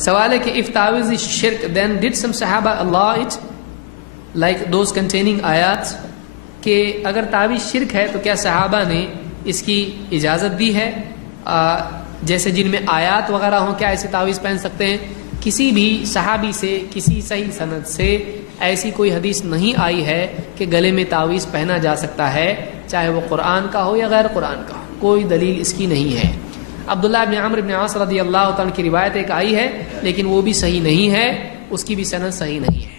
سوال ہے کہ if ta'weez is shirk, then did some Sahaba allow it, like those containing آیات, کہ اگر تعویذ شرک ہے تو کیا صحابہ نے اس کی اجازت دی ہے؟ جیسے جن میں آیات وغیرہ ہوں، کیا ایسے تعویذ پہن سکتے ہیں؟ کسی بھی صحابی سے، کسی صحیح سند سے ایسی کوئی حدیث نہیں آئی ہے کہ گلے میں تعویذ پہنا جا سکتا ہے، چاہے وہ قرآن کا ہو یا غیر قرآن کا ہو، کوئی دلیل اس کی نہیں ہے۔ عبداللہ بن عمرو بن عاص رضی اللہ تعالیٰ کی روایت ایک آئی ہے، لیکن وہ بھی صحیح نہیں ہے، اس کی بھی سند صحیح نہیں ہے،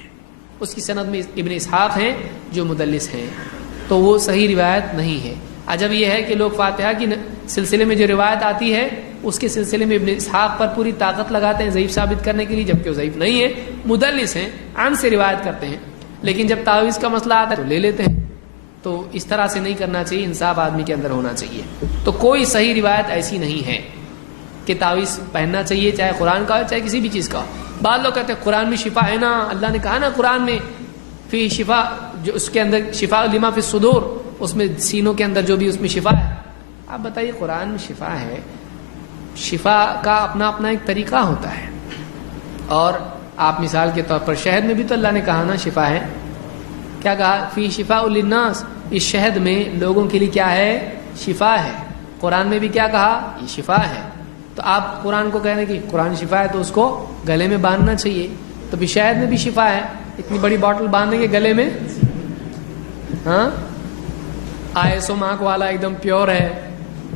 اس کی سند میں ابن اسحاق ہیں جو مدلس ہیں، تو وہ صحیح روایت نہیں ہے۔ عجب یہ ہے کہ لوگ فاتحہ کی سلسلے میں جو روایت آتی ہے اس کے سلسلے میں ابن اسحاق پر پوری طاقت لگاتے ہیں ضعیف ثابت کرنے کے لیے، جبکہ وہ ضعیف نہیں ہے، مدلس ہیں، عن سے روایت کرتے ہیں، لیکن جب تعویذ کا مسئلہ آتا ہے تو لے لیتے ہیں۔ تو اس طرح سے نہیں کرنا چاہیے، انصاف آدمی کے اندر ہونا چاہیے۔ تو کوئی صحیح روایت ایسی نہیں ہے کہ تعویذ پہننا چاہیے، چاہے قرآن کا ہو چاہے کسی بھی چیز کا ہو۔ بعض لوگ کہتے ہیں قرآن میں شفا ہے نا، اللہ نے کہا نا قرآن میں فی شفا، جو اس کے اندر شفا لما فی الصدور، اس میں سینوں کے اندر جو بھی اس میں شفا ہے۔ آپ بتائیے قرآن میں شفا ہے، شفا کا اپنا اپنا ایک طریقہ ہوتا ہے، اور آپ مثال کے طور پر شہد میں بھی تو اللہ نے کہا نا شفا ہے، کیا کہا؟ فی شفاء للناس، اس شہد میں لوگوں کے لیے کیا ہے؟ شفا ہے۔ قرآن میں بھی کیا کہا؟ یہ شفا ہے۔ تو آپ قرآن کو کہہ رہے ہیں کہ قرآن شفا ہے تو اس کو گلے میں باندھنا چاہیے، تو بھی شہد میں بھی شفا ہے، اتنی بڑی باٹل باندھیں گے گلے میں؟ ہاں، ISO مارک والا ایک دم پیور ہے،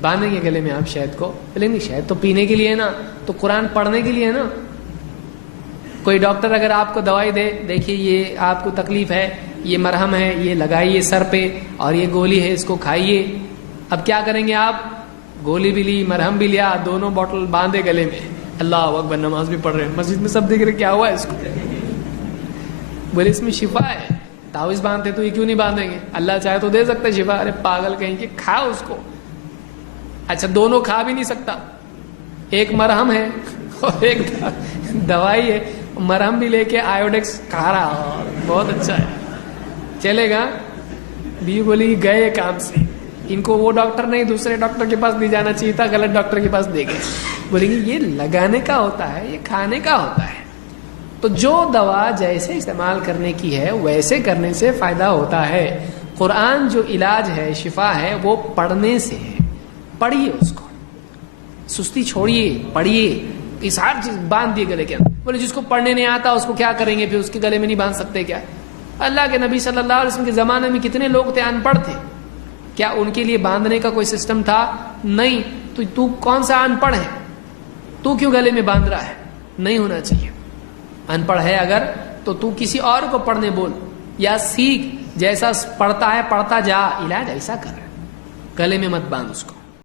باندھیں گے گلے میں آپ شہد کو؟ لیکن شہد تو پینے کے لیے ہے نا، تو قرآن پڑھنے کے لیے ہے نا۔ کوئی ڈاکٹر اگر آپ کو دوائی دے، دیکھیے یہ آپ کو تکلیف ہے، یہ مرہم ہے، یہ لگائیے سر پہ، اور یہ گولی ہے اس کو کھائیے، اب کیا کریں گے آپ؟ گولی بھی لی، مرہم بھی لیا، دونوں بوٹل باندھے گلے میں، اللہ اکبر، نماز بھی پڑھ رہے ہیں، مسجد میں سب دیکھ رہے کیا ہوا ہے اس کو، بولے اس میں شفا ہے۔ تعویذ باندھتے تو یہ کیوں نہیں باندھیں گے؟ اللہ چاہے تو دے سکتے شفا۔ ارے پاگل کہیں کہ کھا اس کو۔ اچھا دونوں کھا بھی نہیں سکتا، ایک مرہم ہے اور ایک دوائی ہے، مرہم بھی لے کے آیوڈیکس کھا رہا، بہت اچھا ہے، چلے گا؟ بھی بولی گئے کام سے، ان کو وہ ڈاکٹر نہیں دوسرے ڈاکٹر کے پاس نہیں جانا چاہیے تھا، غلط ڈاکٹر کے پاس دے گئے۔ بولیں گے یہ لگانے کا ہوتا ہے، یہ کھانے کا ہوتا ہے۔ تو جو دوا جیسے استعمال کرنے کی ہے ویسے کرنے سے فائدہ ہوتا ہے۔ قرآن جو علاج ہے، شفا ہے، وہ پڑھنے سے ہے، پڑھیے اس کو، سستی چھوڑیے، پڑھیے، اس ہر چیز باندھ دیے گلے کے اندر۔ بولے جس کو پڑھنے نہیں آتا اس کو کیا کریں گے؟ پھر اس کے گلے میں نہیں باندھ سکتے کیا؟ اللہ کے نبی صلی اللہ علیہ وسلم کے زمانے میں کتنے لوگ تھے ان پڑھ تھے، کیا ان کے لیے باندھنے کا کوئی سسٹم تھا؟ نہیں۔ تو کون سا ان پڑھ ہے؟ تو کیوں گلے میں باندھ رہا ہے؟ نہیں ہونا چاہیے۔ ان پڑھ ہے اگر تو کسی اور کو پڑھنے بول، یا سیکھ، جیسا پڑھتا ہے پڑھتا جا، علاج ایسا کر، گلے میں مت باندھ اس کو۔